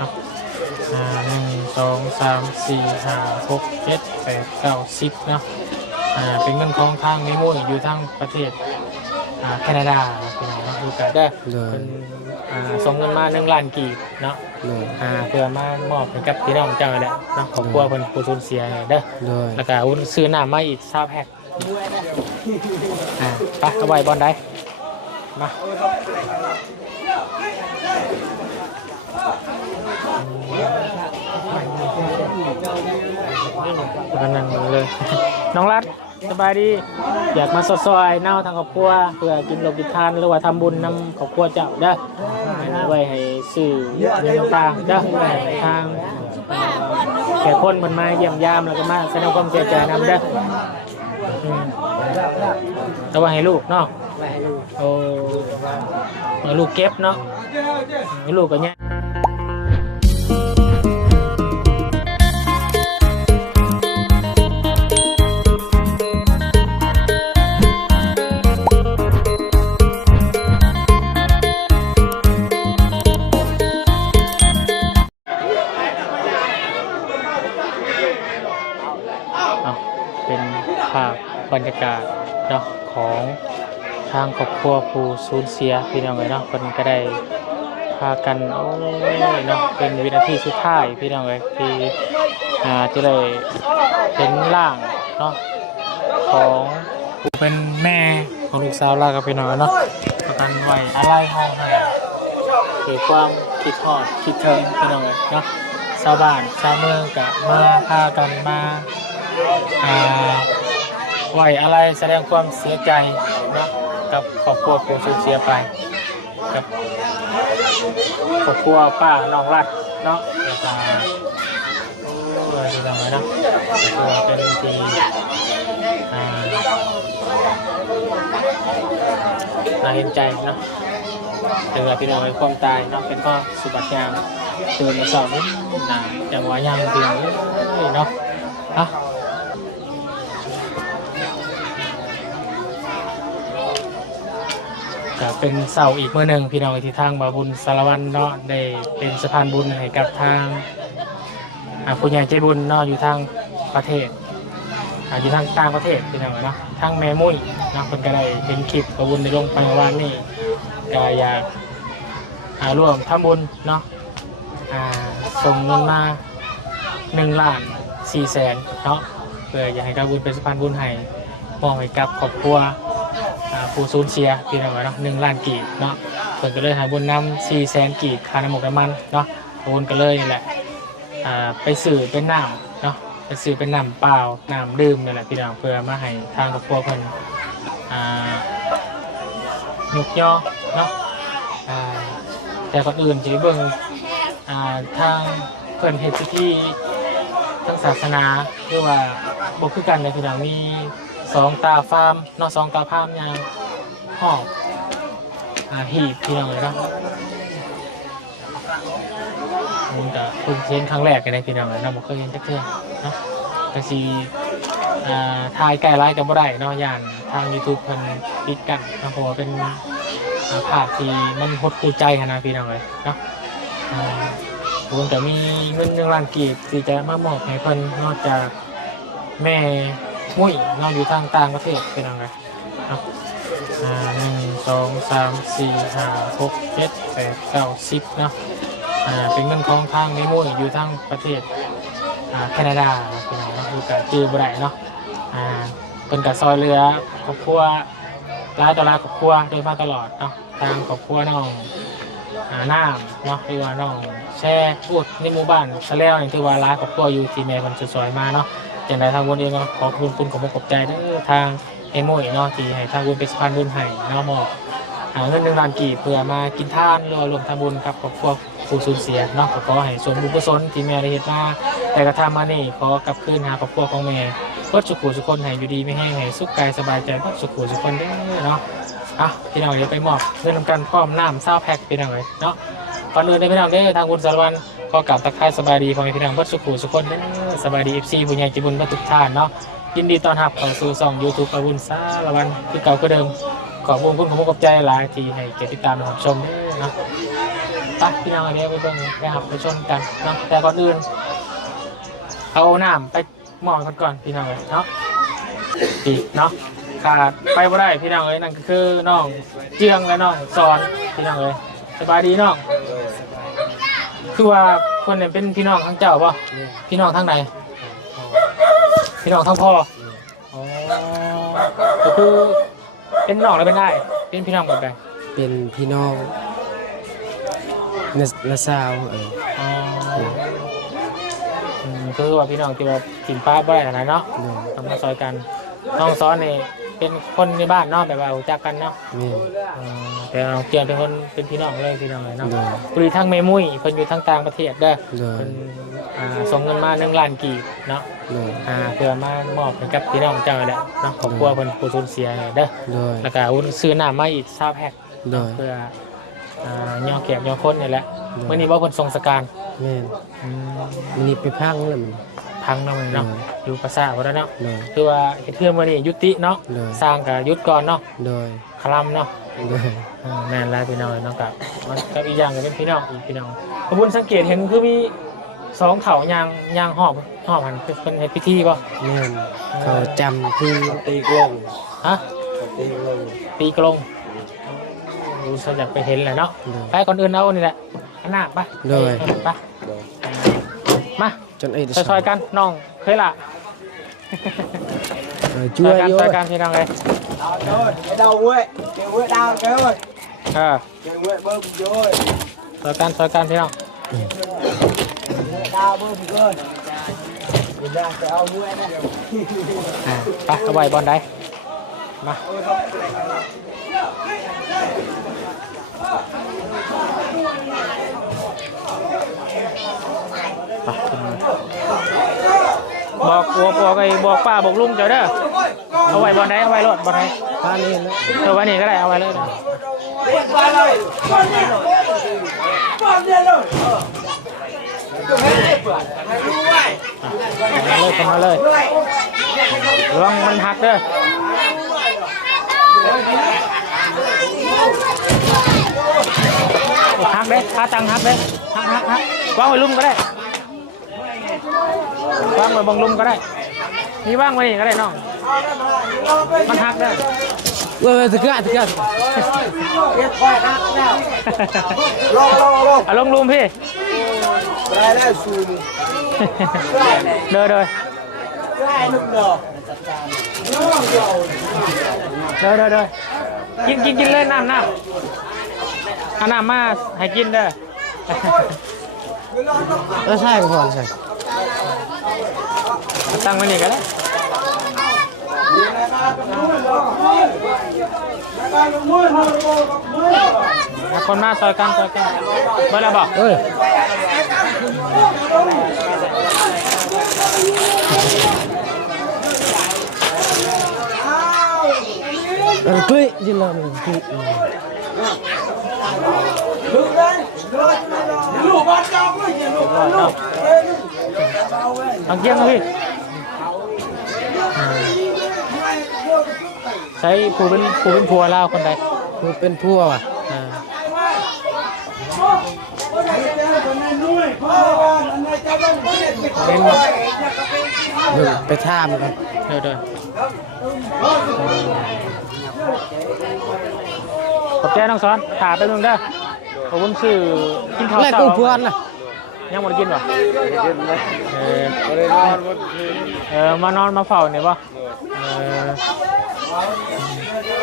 เนาะ1 2 3 4 5 6 7 8 9 10เนาะเป็นเงินของทางในมุ่ยอยู่ทางประเทศแคนาดาเป็นไงดูกันได้เป็นส่งเงินมา1 ล้านกีบเนาะเพื่อมามอบให้กับพี่น้องเจ้าแหละเนาะขอบคุณคนผู้สูญเสียเด้อแล้วก็ซื้อน้ำมาอีก20 แพ็คไปเอาไว้บอลได้มากันนั่งเลยน้องรัดสบายดีอยากมาสดซอยเน่าทางครอบครัวเพื่อกินลมกินทานหรือว่าทำบุญนำครอบครัวเจ้าเด้อไว้ให้สื่อเรื่องต่างๆเด้อทางแขกคนมันมาเยี่ยมยามแล้วก็มาแสดงความเสียใจนำเด้อแต่ว่าให้ลูกเนาะโอ้ลูกเก็บเนาะลูกก็เนี่ยเป็นภาพบรรยากาศเนาะของทางครอบครัวผู้สูญเสียพี่น้องเลยเนาะคนก็ได้พากันโอ้ยเนาะเป็นวินาทีสุดท้ายพี่น้องเลยที่จะได้เป็นร่างเนาะของผู้เป็นแม่ของลูกสาวลากับพี่น้องเนาะประกันไว้อะไรห้องให้เกิดความคิดทอดคิดถึงพี่น้องเลยเนาะชาวบ้านชาวเมืองกับมาพากันมาไว้อะไรแสดงความเสียใจนะกับครอบครัวผู้สูญเสียไปกับครอบครัวป้าน้องรัดเนาะแล้วก็ที่ทำไมเนาะเป็นที่น่าเห็นใจเนาะแต่ว่าพี่น้องในความตายเนาะเป็นข้อสุบัติยามตื่นมาสอบจังหวะยามเดียวเนาะเป็นเสาอีกเมื่อหนึ่งพี่น้องที่ทางบาบุญสารวัตรเนาะได้เป็นสะพานบุญให้กับทางผู้ใหญ่ใจบุญเนาะอยู่ทางประเทศอยู่ทางต่างประเทศพี่น้องเนาะทางแม่มุ้ยเนาะคนก็ได้เห็นคลิปบาบุญในลงไปเมื่อวานนี่ก็อยากร่วมทำบุญเนาะส่งเงินมา1,400,000เนาะเพื่ออยากให้บาบุญเป็นสะพานบุญให้มอบให้กับครอบครัวผู้สูญเสียพี่น้องเนาะ1 ล้านกีบเนาะเพิ่นก็เลยหาบุญนำ400,000 กีบค่าน้ำมันน้ำมันเนาะบุญก็เลยนี่แหละไปซื้อเป็นน้ำเนาะไปซื้อเป็นน้ำเปล่าน้ำดื่มนี่แหละพี่น้องเพื่อมาให้ทางครอบครัวเพิ่นยกย่อเนาะแต่คนอื่นจะเบิ่งทางเพิ่นเฮ็ดพิธีทางศาสนาคือว่าบ่คือกันเลยพี่น้องมี2 ตาฟาร์มเนาะ2 ตาพามยางหอบหีบพี่น้องเลยเนาะมันก็เพิ่งเห็นครั้งแรกกันในพี่น้องเลยเราบ่เคยเห็นจักเทื่อเนาะก็สิถ่ายใกล้ไลฟ์กันบ่ได้เนาะย่านทาง YouTube เพิ่นปิดกันเนาะเพราะว่าเป็นภาพที่มันหดหู่ใจขนาดพี่น้องเลยเนาะผมก็มีเงิน1 ล้านกีบที่จะมามอบให้เพิ่นนอกจากแม่มุ้ยนอนอยู่ทางต่างประเทศเป็นยังไง1 2 3 4 5 6 7 8 9 10เนาะเป็นเงินของทางในมุ้ยอยู่ทางประเทศแคนาดาเป็นยังไงดูกันจื้อบ่ได้เนาะเป็นการซอยเรือครอบครัวร้ายต่อร้ายครอบครัวโดยมาตลอดเนาะทางครอบครัวน้องน้ำเนาะหรือว่าน้องแช่พูดในหมู่บ้านซะแล้วอย่างที่ว่าร้ายครอบครัวอยู่ที่แม่มันจะซอยมาเนาะจากนั้นทางวนเองก็ขอบคุณคุณขอบใจเด้อทางไอ้โม่เนาะที่ให้ทางวนเป็นสะพานบุญให้เนาะมอบเงิน1 ล้านกีบเพื่อมากินทานรวมทำบุญกับครอบครัวผู้สูญเสียเนาะขอให้ส่วนบุญกุศลที่แม่ได้เฮ็ดมาแต่กระทำมานี่ขอกลับคืนหาครอบครัวของแม่เพิ่นสุขสุขคนให้อยู่ดีไม่แห้งให้สุขกายสบายใจเพิ่นสุขสุขคนเด้อเนาะพี่น้องเดี๋ยวไปมอบเงินนำกันพร้อมน้ำ20 แพ็คพี่น้องเลยเนาะก่อนอื่นได้พี่น้องเด้อทางบุญสารวัตรขอกราบทักทายสบายดีพ่อแม่พี่น้องเพิ่นสุขคนเด้อสบายดี FC ผู้ใหญ่ใจบุญทุกท่านเนาะยินดีต้อนรับเข้าสู่ช่อง YouTube บุญสารวัตรคือเก่าคือเดิมขอบคุณคุณขอบใจหลายที่ให้เกียรติติดตามรับชมเนาะ ไปพี่น้องอันนี้ไปเบิ่งไปหับไปชนกันเนาะแต่ก่อนอื่นเอาน้ำไปหม้อกันก่อนพี่น้องเลยเนาะดีเนาะขาดไปบ่ได้พี่น้องเลยนั่นก็คือน้องเจียงและน้องสอนพี่น้องเลยสบายดีน้องคือว่าคนเนี่ยเป็นพี่น้องทั้งเจ้าป่ะพี่น้องทั้งไหนพี่น้องทั้งพ่ออ๋อก็คือเป็นน้องแล้วเป็นได้เป็นพี่น้องแบบใด เป็นพี่น้องนาซาวอ๋อคือว่าพี่น้องที่ว่ากินป้าบ่ได้นะเนาะทำมาซอยกันน้องซ้อนนี่เป็นคนในบ้านเนาะแบบว่ารู้จักกันเนาะแต่เราเกี่ยวเป็นคนเป็นพี่น้องเลยพี่น้องเลยเนาะคุยทั้งเมมุ้ยเพิ่นอยู่ทั้งต่างประเทศเด้อเพิ่นส่งเงินมา1 ล้านกีบเนาะเพื่อมามอบให้กับพี่น้องเจ้าแหละเนาะครอบครัวเพิ่นผู้สูญเสียเด้อแล้วก็อุ่นซื้อน้ำมาอีก20 แพ็คเพื่อย่อแก็บย่อคนนี่แหละเมื่อนี้ว่าเพิ่นส่งสการแม่นมันนี่ไปพังแล้วมันพังเนาะมันเนาะอยู่ภาษาเขาแล้วเนาะคือว่าเฮ็ดเทื่อมื้อนี้ยุติเนาะสร้างก็หยุดก่อนเนาะคลำเนาะแม่นแล้วพี่น้องเนาะกับอีกอย่างก็เป็นพี่น้องอีกพี่น้องขบุญสังเกตเห็นคือมี2เถายางหอบหันเป็นเฮ็ดพิธีป่ะแม่นเขาจำคือตีกลงฮะตีกลงดูสอยากไปเห็นแหละเนาะไปก่อนอื่นเอานี่แหละอันหน้าไปเลยไปมาจนไอ้ซอยกันน้องเคยละช่วยซอยกันพี่น้องเลยđau quê kêu quê đau kêu ơi kêu quê bơm vô ซอยกันพี่น้องđau bơm vô mình ra sẽ ao quê nè ไปเอาไว้บอลได้มาบอกป้าบอกลุงเจ้าเด้อเอาไว้บอลได้เอาไว้รถบอลได้ท่านี้นะเอาไว้นี่ก็ได้เอาไว้เลยนะมาเลยระวังมันหักเด้อหักเด้ถ้าตังหักเด้หักวางไว้ลุ่มก็ได้วางไว้บังลุ่มก็ได้นี่ว่างไว้นี่ก็ได้น้องมันหักเด้อตะเกียบลงลุ่มพี่ได้ซูมเด้อกินเลยน้ำเอาน้ำมาให้กินเด้อใช่พอใช่ตั้งไว้นี่ก็ได้คนมาซอยกันเมื่อไรบอกกลิ้งยินเลยเอาเกี่ยงพี่ใช้ผู้เป็นผัวเล่าคนใดผู้เป็นผัวว่ะไปท่ามครับเดินขอบใจน้องซ้อนถามไปมึงเด้อขอบคุณสื่อกินข้าวเช้าพวนน่ะยังหมดกินป่ะมานอนมาเฝ้าเนี่ยป่ะ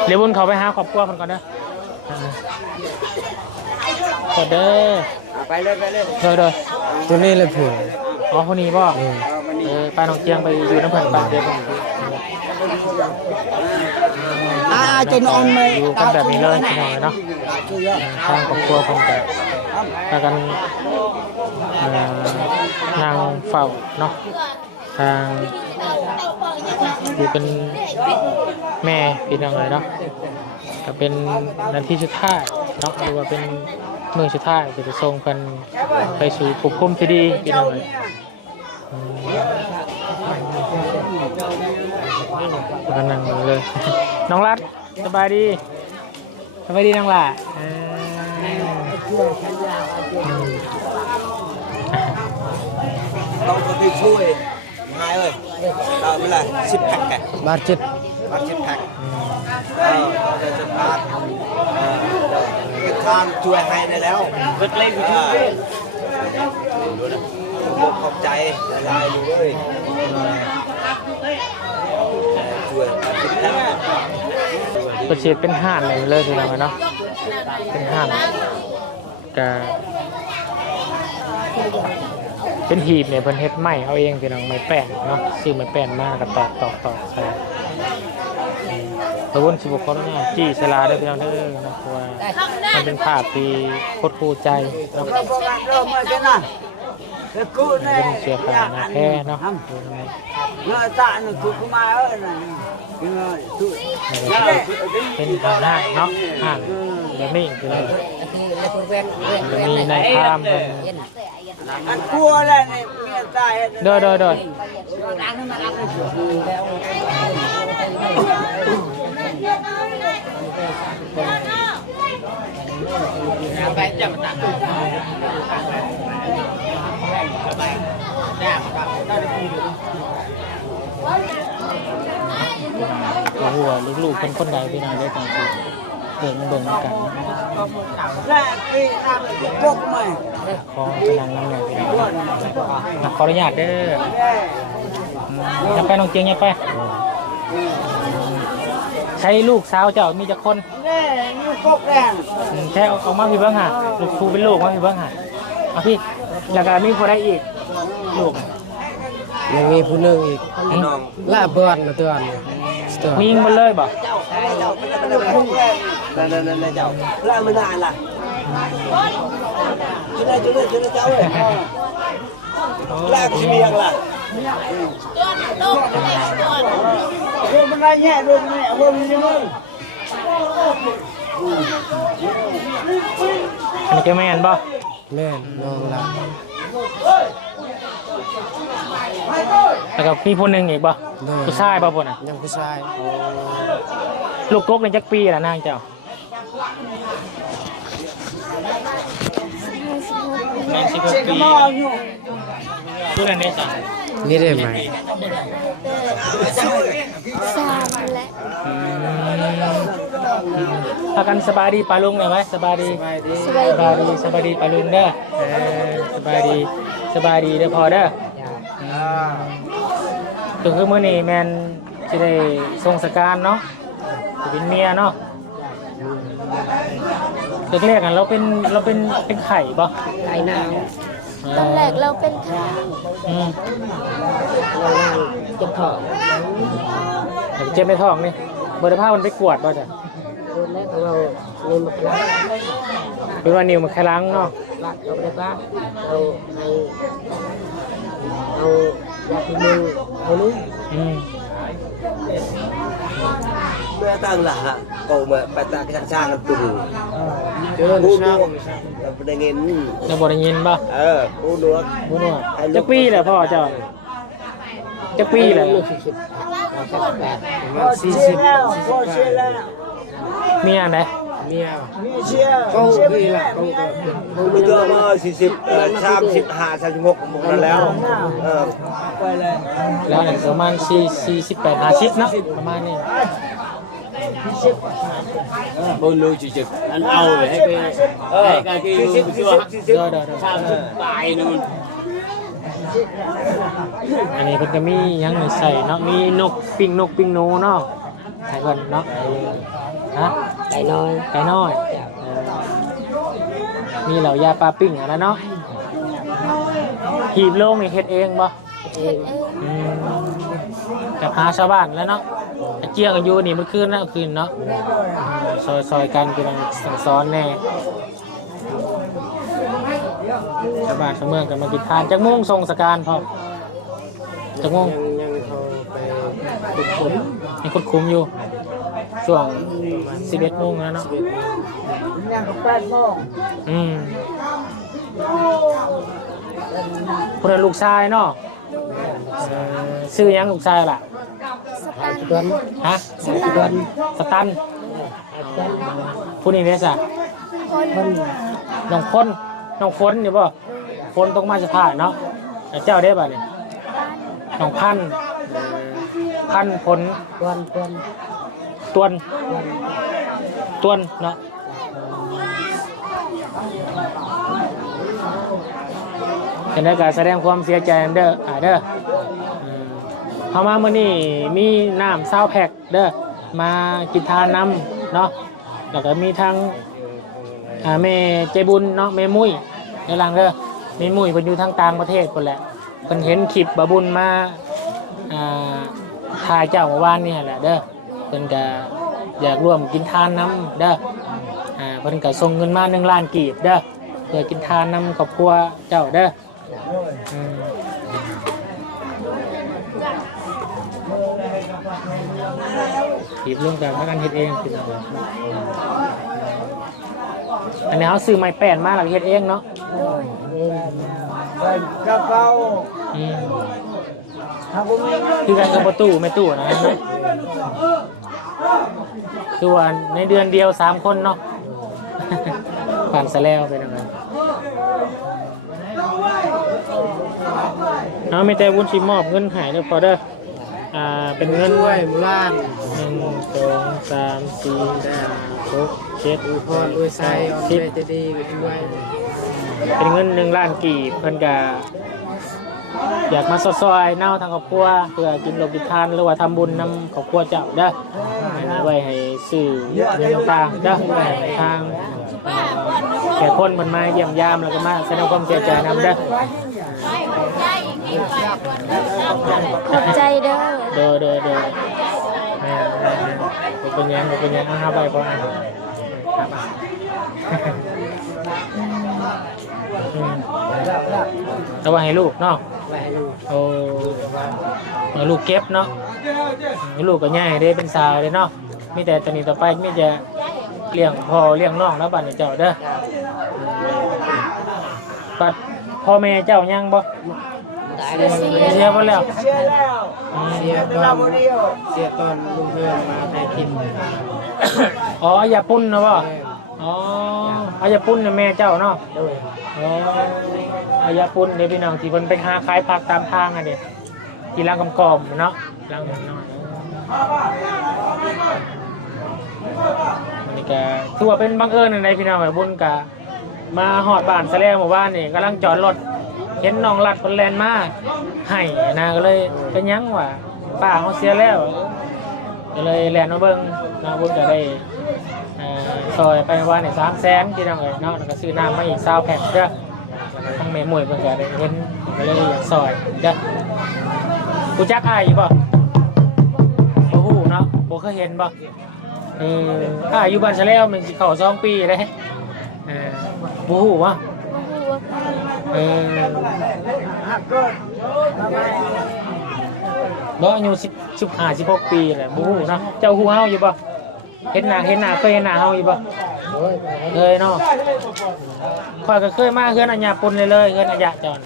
เดี๋ยวบุญเขาไปหาครอบครัวคนก่อนเด้อกดเด้อไปเลยตัวนี้เลยผัวอ๋อคนนี้ป่ะไปน้องเชียงไปอยู่น้ำเพิ่นบ้านเดียวกันจะนอนไหมอยู่กันแบบนี้เลยพี่น้องเนาะทางครอบครัวคนแต่ถ้ากันนางเฝ้าเนาะทางอยู่เป็นแม่พี่น้องเลยเนาะก็เป็นนาทีสุดท้ายเนาะหรือว่าเป็นมือสุดท้ายจะส่งกันไปสู่ภพภูมิที่ดีพี่น้องเลยกันนั่งเลยน้องรัดสบายดีน้องล่ะ đi chui hai ơi đó mới là ship pack kìa บาดเจ็บ bắt ship pack đó là ship pack cái con chui hai này léo vứt lên của chui một học chạy lại luôn ơi chui ship pack ประเทศเป็นห่านเลยทีเดียวเนาะเป็นห่านกับเป็นหีบเนี่ยเพิ่นเฮ็ดไม้เอาเองพี่น้องไม้แป้นเนาะซื้อไม้แป้นมาแล้วก็ตอกใส่ตะวนสิบ่ขออนุญาตจี้สลาได้พี่น้องเด้อนะเพราะว่ามันเป็นภาพที่โคตรคู่ใจเนาะ cái cụ เป็น này เสื้อผ้าหน้าแพร่เนาะ nó tạ nó cụ không ai ơi này เป็นฐานะเนาะห่านแบบนี้คือมีในภาพเพิ่น ăn cua đây này nghe tai โดยโอ้โหลูกๆเป็นคนใดพี่น้องได้ต่างสิเบิ่งกัน là cái làm cái bốc mày ขอพลังน้ำหน่อยพี่น้องขออนุญาตเด้ออย่าไปน้องเจียงอย่าไปใช้ลูกสาวเจ้ามีจักคน nè như bốc đèn แค่ออกมาพี่เบิ้งหาลูกครูเป็นลูกมาพี่เบิ้งหาเอาพี่แล้วก็มีคนได้อีกลูก ยังมีผู้หนึงอีกลาบอนมาตัวนี้ตัว มียิงหมดเลยบ่ này cháu lại mới lại là chỗ này cháu ơi lại cái miệng là hôm nay nhẹ luôn nhẹ hôm như luôn อันนี้แกแม่นบ่ แม่นน้องละ แล้วก็พี่ผู้หนึงอีกบ่ผู้ชายบ่พุ่นน่ะ ยังผู้ชาย ลูกกกนี่จักปีล่ะนางเจ้าแม่สิบ cái ปี mò nhủ ผู้นั้นได้จ้ะ นี่ได้ไหม สามและ พากันสบายดีปาลุงได้ไหมสบายดีสบายดีปาลุงเด้อสบายดีเด้อพอเด้อถึงคือมื้อนี้แม่นสิได้ส่งสการเนาะสิเป็นเมียเนาะแรกๆกันเราเป็นไข่บ่ ไข่นาง ตอนแรกเราเป็นทาง เจ็บท้อง เจ็บในท้องนี่บริภาพมันไปกวดบ่จ้ะ คนแรกเราเงินมาครั้ง เป็นว่านิ้วมันแค่ล้างเนาะ รักเราได้ปะเราให้เอายาพิษมือเอาลูก mẹ tăng là cầu mà bà ta cái sang ăn tùng เดิน cú เช้า nuông đây nghe เราบ่ได้ยินบ่ cú nuông บ่รู้จักปีแหละพ่อเจ้าจักปีแหละ 40 chia nào có chia nào มีอันใด เมีย มีchia เขา chia ดี mẹ ละเขา bây giờ mà 40 35 36 một lầnแล้ว quay lên แล้วเนี่ยประมาณ48 50เนาะประมาณนี้ bôn lưu chỉ trực ăn ao để hay cái chưa เด้อ sao bài luôn อันนี้เพิ่นก็มีหยังให้ใส่เนาะมีนกปิ้งหนูเนาะให้เพิ่นเนาะฮะ ไก่น้อย ไก่น้อยมีเหล่ายาปลาปิ้งอันนั้นเนาะหีบโลงนี่เฮ็ดเองบ่ เห็ดเอง กับหาชาวบ้านแล้วเนาะเกี่ยงกันอยู่นี่มันคืนนะคืนเนาะซอยกันเป็นสั่งสอนแน่ชาวบ้านชาวเมืองกันมากินทานจักโมงส่งสการพร้อมจักโมง ยังเขาไปขุดขุน มีคนคุมอยู่ช่วง11 โมงแล้วเนาะ nhà có quen không คนนั้นลูกชายเนาะชื่อหยังลูกชายล่ะ สตัน เดือน ฮะ เดือน สตันผู้นี้เนี่ยจ้ะ คน น้องฝนอยู่ป่ะฝนต้องมาสะพานเนาะเจ้าได้ป่ะเนี่ย น้องพันธุ์ผล ตวน ตวนเนาะเป็นได้การแสดงความเสียใจเด้อเด้อเข้ามามื้อนี้มีน้ำ20แพ็คเด้อมากินทานน้ำเนาะแล้วก็มีทั้งแม่ใจบุญเนาะแม่มุ้ยในหลังเด้อแม่มุ้ยเพิ่นอยู่ทางต่างประเทศพุ่นแหละเพิ่นเห็นคลิปบาบุญมาถ่ายเจ้าเมื่อวานนี่แหละเด้อเพิ่นก็อยากร่วมกินทานน้ำเด้อเพิ่นก็ส่งเงินมา1 ล้านกีบเด้อเพื่อกินทานน้ำครอบครัวเจ้าเด้อกีบร่วมกันมากันเฮ็ดเองคืออันนี้เขาซื้อไม้แป้นมาแล้วเฮ็ดเองเนาะ กระเป๋า คือการกับประตูไม่ตู้นะคือว่าในเดือนเดียว3 คนเนาะ ผ่านซะแล้วเป็นยังไงเอาไม่แต่วุ้นชิมอบเงินหายเด้อพอเด้อเป็นเงิน ช่วยมูลาน 1 2 3 4 5 6 7 พอดด้วยไซออนเวจะดีก็ช่วย เป็นเงิน1 ล้านกีบเพิ่นก็อยากมาซอยๆเน่าทางครอบครัวเพื่อกินลมกินทานหรือว่าทำบุญนำครอบครัวเจ้าเด้อไว้ให้ซื้อเงินต่างๆเด้อทางแขกคนมันมาเยี่ยมยามแล้วก็มาแสดงความเสียใจนำเด้อ ขอบใจเด้อ เด้อเป็นยังเอาไปก่อนแต่ว่าให้ลูกเนาะ ไว้ให้ลูก โอ้ให้ลูกเก็บเนาะให้ลูกก็ง่ายได้เป็นสาวเลยเนาะมีแต่ตอนนี้ต่อไปมีจะเลี้ยงพ่อเลี้ยงน้องแล้วบัดนี้เจ้าเด้อบัดพ่อแม่เจ้ายังบ่เสียบ่แล้ว เชื่อแล้ว เสียตอนลุงเพื่อนมาให้กิน อ๋ออย่าปุ่นนะบ่อ๋ออย่าปุ่นเนี่ยแม่เจ้าเนาะ ด้วย อ๋ออย่าปุ่นเดี๋ยวพี่น้องที่เพิ่นไปหาขายผักตามทางอ่ะเด้ที่ร้านกอมๆเนาะร้านน้อยนี่ก็ถือว่าเป็นบังเอิญในพี่น้องแบบบุญกะมาหอดบ้านซะแล้วหมู่บ้านนี่กำลังจอดรถเห็นน้องลัดคนแลนมาให้นะก็เลยเป็นยังว่าป้าเขาเสียแล้วก็เลยแลนมาเบิ่งนะบุญก็ได้ซอยไปว่าเนี่ย300,000พี่น้องเอ้ยเนาะแล้วก็ซื้อน้ำมาอีก20แพ็คเด้อทั้งแม่หมวยเพิ่นก็ได้เห็นก็เลยอยากซอยเด้อกูจักอ้ายอยู่บ่บ่ฮู้เนาะบ่เคยเห็นบ่อยู่บ้านซะแล้วมันสิเข้า2 ปีเลยบ่ฮู้วะบ่อายุ15 16 ปีแหละบ่ฮู้เนาะเจ้าฮู้เฮาอยู่บ่เห็นหน้าเคยเห็นหน้าเฮาอยู่บ่เคยเนาะข้อยก็เคยมาเฮือนอัญญาปนเลยเฮือนอัญญาจอน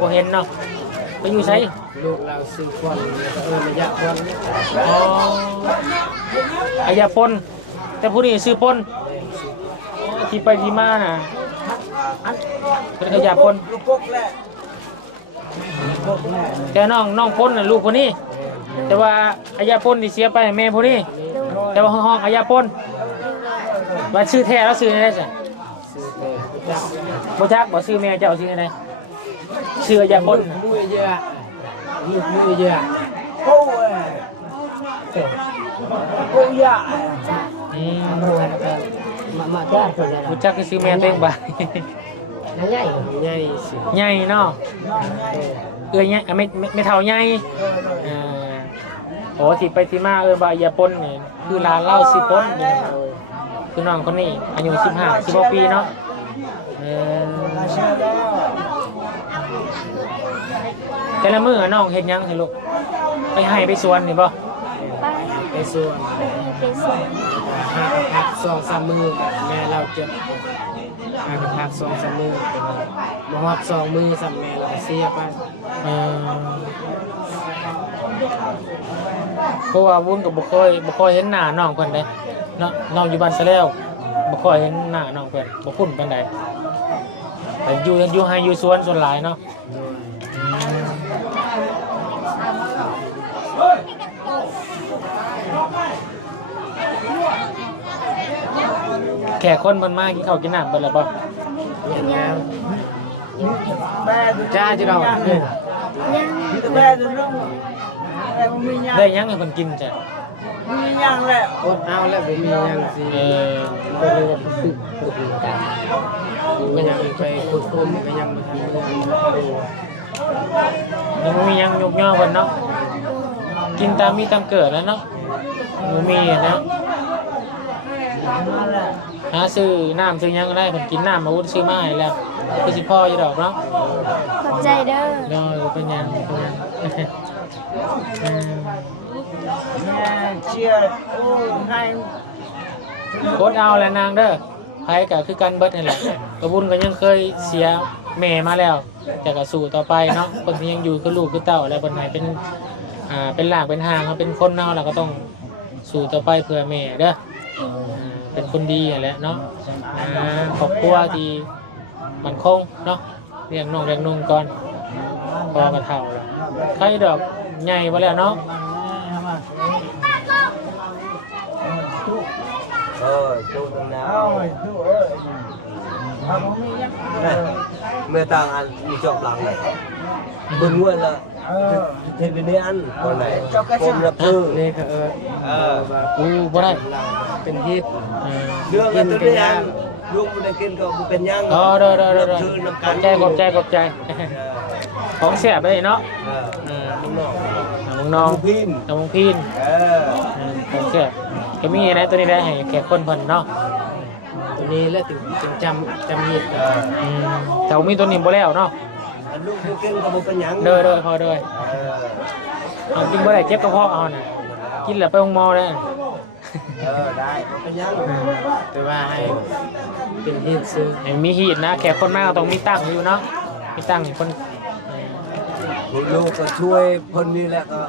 บ่เห็นเนาะไปอยู่ไส ลูกเราซื้อคนระยะคน อ๋ออัญญาปนแต่ผู้นี้ชื่อปนที่ไปที่มาน่ะเป็นอัญญาปน ลูกกกแหละ แต่น้องปนน่ะลูกคนนี้ แต่ว่าอัญญาปนที่เสียไปแม่ผู้นี้แต่ว่าห้องอัญญาปนว่าชื่อแท้แล้วชื่ออะไรจ้ะ ซื้อเตะ บ่จักบ่ชื่อแม่เจ้าชื่ออะไรชื่ออัญญาปน มือเยอะมือเยอะ โอ้ยโอ้ย มาจ้าคนละ บ่จักชื่อแม่เต็งบ่า ใหญ่ใหญ่สิ ใหญ่เนาะใหญ่ไม่เท่าใหญ่โอ้ที่ไปที่มาบ่าอัญญาปนนี่คือร้านเหล้าสิปนคือน้องคนนี้อายุ16 ปีเนาะแต่ละมื้อน้องเฮ็ดหยังให้ลูกไปให้ไปสวนนี่บ่ ไปส่วน ไปส่ง พัก2-3 มือแม่เราจะพัก2-3 มือมาฮอด2 มือสัมแม่เราเสียไป เพราะว่าวุ้นก็บ่ค่อยเห็นหน้าน้องเพิ่นเด้เนาะน้องอยู่บ้านซะแล้วบ่ค่อยเห็นหน้าน้องเพิ่นบ่คุ้นปานใดแต่อยู่ให้อยู่สวนส่วนหลายเนาะ แขกคนมันมากินข้าวกินน้ำเบิ่แล้วบ่ อย่างแล้ว แม่ จ้าจิเรา ยัง แม่จะต้องแม่มีหยัง ได้หยังให้เพิ่นกินจ้ะ มีหยังแหละ อดเอาแล้วบ่มีหยังสิ เออ ก็เลยว่าฝึกกันก็ยังไปฝึกคนก็ยังบ่ทัน ยังบ่มีหยังยกย่อเพิ่นเนาะกินตามมีตามเกิดแล้วเนาะบ่มีอะนะหาซื้อน้ำซื้อหยังก็ได้เพิ่นกินน้ำมาวุ้นซื้อมาให้แล้วคือสิพ่ออยู่ดอกเนาะ ขอบใจเด้อ เนาะเป็นหยังเป็นหยังอืม แม่เชียร์โอ้ให้ กดเอาแหละนางเด้อไผก็คือกันเบิดนี่แหละกระบุญก็ยังเคยเสียแม่มาแล้วแต่ก็สู้ต่อไปเนาะคนที่ยังอยู่คือลูกคือเต้าแล้วเพิ่นให้เป็นเป็นหลากเป็นหางเขาเป็นคนเนาะเราก็ต้องสู้ต่อไปเพื่อแม่เด้อเป็นคนดีนั่นแหละเนาะครอบครัวที่มั่นคงเนาะเลี้ยงน้องเลี้ยงนุ่งก่อนพอกระเฒ่าแล้วใครดอกใหญ่บ่แล้วเนาะ ดูตรงนั้นดูเมื่อต่างอันมีจอบหลังเลยบึงวนละเทปนี้อันคนไหนผมละพื้น นี่ก็ว่า บ่ได้ เป็นฮิต เรื่องอันตัวนี้อันลูกมันได้กินก็เป็นยัง อ๋อเด้อๆ คือน้ำ ๆข กั อน บใจของแซ่บเลยเนาะ น้อง น้องๆ พิม น้องพีนของแซ่บก็มีอะไรตัวนี้ได้ให้แขกคนเพิ่นเนาะ ตัวนี้แล้วถึงจำฮิต แต่มีตัวนี้บ่แล้วเนาะ ลูกมันกินก็บ่เป็นยัง เด้อพอเด้อเอากินบ่ได้เจ็บกระเพาะเอาน่ะกินแล้วไปโรงหมอเด้อ ได้เป็นยัง แต่ว่าให้เป็นฮิตซื้อ ให้มีฮีตนะแขกคนมาก็ต้องมีตั้งอยู่เนาะมีตั้งให้คน ลูกก็ช่วยคนนี้แหละก็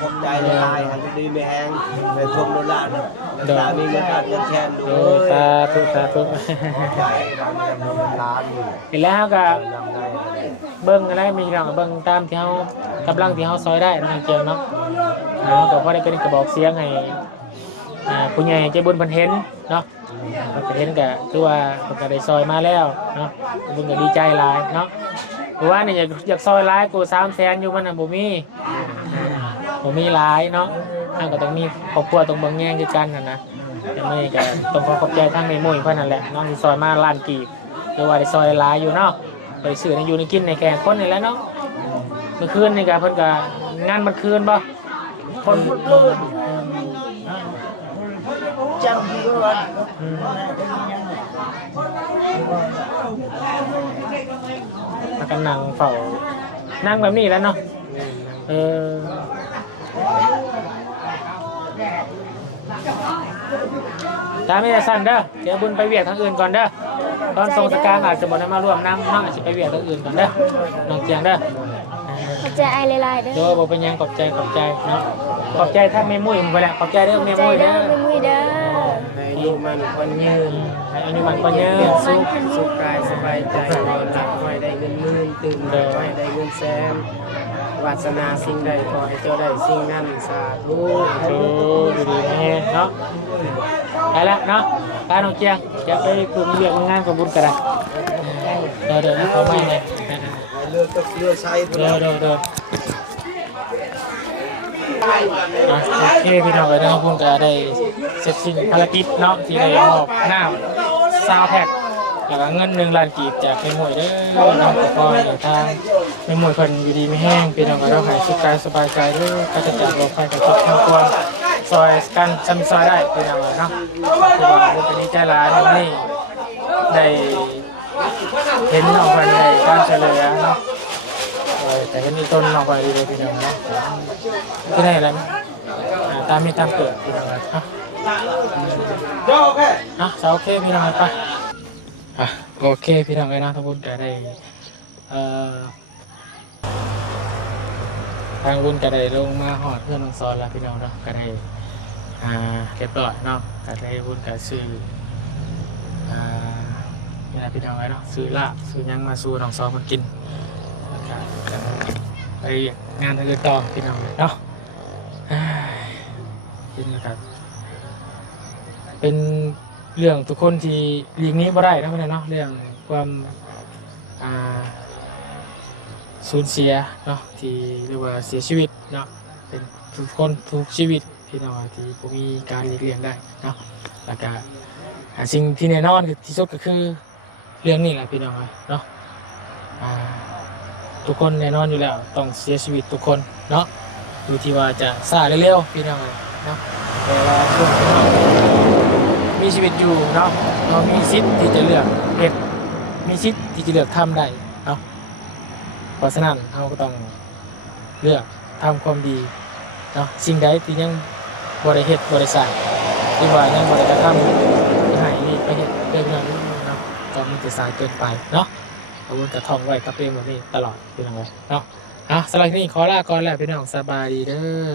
ขอบใจละลายหันดีไม่แห้งในทมโดนลานะตามีเงินการเงินแทนด้ โด วย สาธุใจทำล้านอยู่ เห็นแล้วก็ นำได้ เบิ่งอะไรมีเราก็เบิ่งตามที่เฮากำลังที่เฮาซอยได้เนาะเจียวเนาะก็พอได้เป็นกระบอกเสียงให้ผู้ใหญ่ใจบุญเพิ่นเห็นเนาะเพิ่นก็เห็นก็คือว่าเพิ่นก็ได้ซอยมาแล้วเนาะเพิ่นก็ดีใจหลายเนาะเพราะว่านี่อยากซอยหลายกู300,000อยู่มันน่ะบ่มีหลายเนาะเราก็ต้องมีครอบครัวต้องเบิ่งแย่งคือกันน่ะนะแต่มื้อนี้ก็ต้องขอขอบใจทางแม่มุ้ยเพิ่นนั่นแหละเนาะที่ซอยมาล้านกีบคือว่าได้ซอยหลายอยู่เนาะไปซื้อในอยู่ในกินในแข่งคนนี่แหละเนาะเมื่อคืนนี่ก็เพิ่นก็งานเมื่อคืนบ่คน จำดีว่า แล้วก็นั่งเฝ้านั่งแบบนี้แหล้วเนาะตาไม่ได้สั่นเด้อเดี๋ยวบุญไปเวียกทางอื่นก่อนเด้อตอนทรงสการอาจจะบ่ได้มาร่วมน้ำเนาะอาจจะไปเวียกทางอื่นก่อนเด้อน้องเจียงเด้อ ขอบใจไอหลายๆเด้อ เดี๋ยวบ่เป็นหยังขอบใจเนาะขอบใจท่านแม่มุ้ยไปแล้วขอบใจเด้อแม่ ใจ มุ้ย เด้ เด้ อ อ ไม่มุ้ยเด้อ ให้อยู่มันคนยืน อันนี้มันก็เยอะ สุขกายสบายใจนอนหลับไว้ได้เงินหมื่นตื่นไว้ได้เงินแสนวาสนาสิ่งใดขอให้เจ้าได้สิ่งนั้นสาธุ ดีแม่เนาะไปแล้วเนาะไปน้องเจียงจะไปกลุ่มเรียกงานกับบุญกันเดี๋ยวเขาไม่ไง เลือกก็เลือกใช้ เดี๋ยวโอเคพี่น้องเลยนะครับผมก็ได้เสร็จสิ้นภารกิจเนาะที่ได้มอบหน้าซาวแท็กแล้วก็เงิน1 ล้านกีบจากเป็นหมวยเด้อน้องก็อยู่ทางเป็นหมวยคนอยู่ดีไม่แห้งพี่น้องก็ต้องหายสุขกายสบายใจเด้อก็จะจัดลงไปกับทุกทั้งตัวซอยกันซ้ำซอยได้พี่น้องเนาะคือว่าเป็นนิจใจร้านนี่ได้เห็นน้องคนในการเฉลยเนาะแต่ก็มีต้นน้องไปดีเลยพี่น้องเนาะที่ไหนแล้วตามมีตามเกิดพี่น้องครับ โอเค โอเคพี่น้องไปโอเคพี่น้องเลยนะทุกคนก็ได้ทางบุญก็ได้ลงมาหอดเพื่อนน้องซอนแล้วพี่น้องเนาะก็ได้เรียบร้อยเนาะก็ได้บุญก็ซื้อนี่แหละพี่น้องเลยเนาะซื้อละซื้อยังมาสู้น้องซอนมากินไปงานทางอื่นต่อพี่น้องเนาะกินนะครับเป็น เรื่องทุกคนที่หลีกหนี้บ่ได้นะพี่น้องเนาะเรื่องความอ่าสูญเสียเนาะที่เรียกว่าเสียชีวิตเนาะเป็นทุกคนทุกชีวิตพี่น้องที่บ่มีการหลีกเลี่ยงได้เนาะแล้วก็สิ่งที่แน่นอนที่สุดก็คือเรื่องนี้แหละพี่น้องเนาะทุกคนแน่นอนอยู่แล้วต้องเสียชีวิตทุกคนเนาะดูที่ว่าจะซาเร็วๆพี่น้องเนาะแต่ว่าช่วงที่เรามีชีวิตอยู่เนาะเรามีสิทธิ์ที่จะเลือกเหตุมีสิทธิ์ที่จะเลือกทำได้เนาะเพราะฉะนั้นเราก็ต้องเลือกทำความดีเนาะสิ่งใดที่ยังบริเหตุบริษัทหรือว่ายังบริกระทำให้นี่ไปเหตุเรื่องนั้นเนาะก็มันจะสายเกินไปเนาะเอาวนกระทองไว้กับเองแบบนี้ตลอดพี่น้องเลยเนาะสำหรับที่นี่ขอลาก่อนแล้วพี่น้องสบายดีเด้อ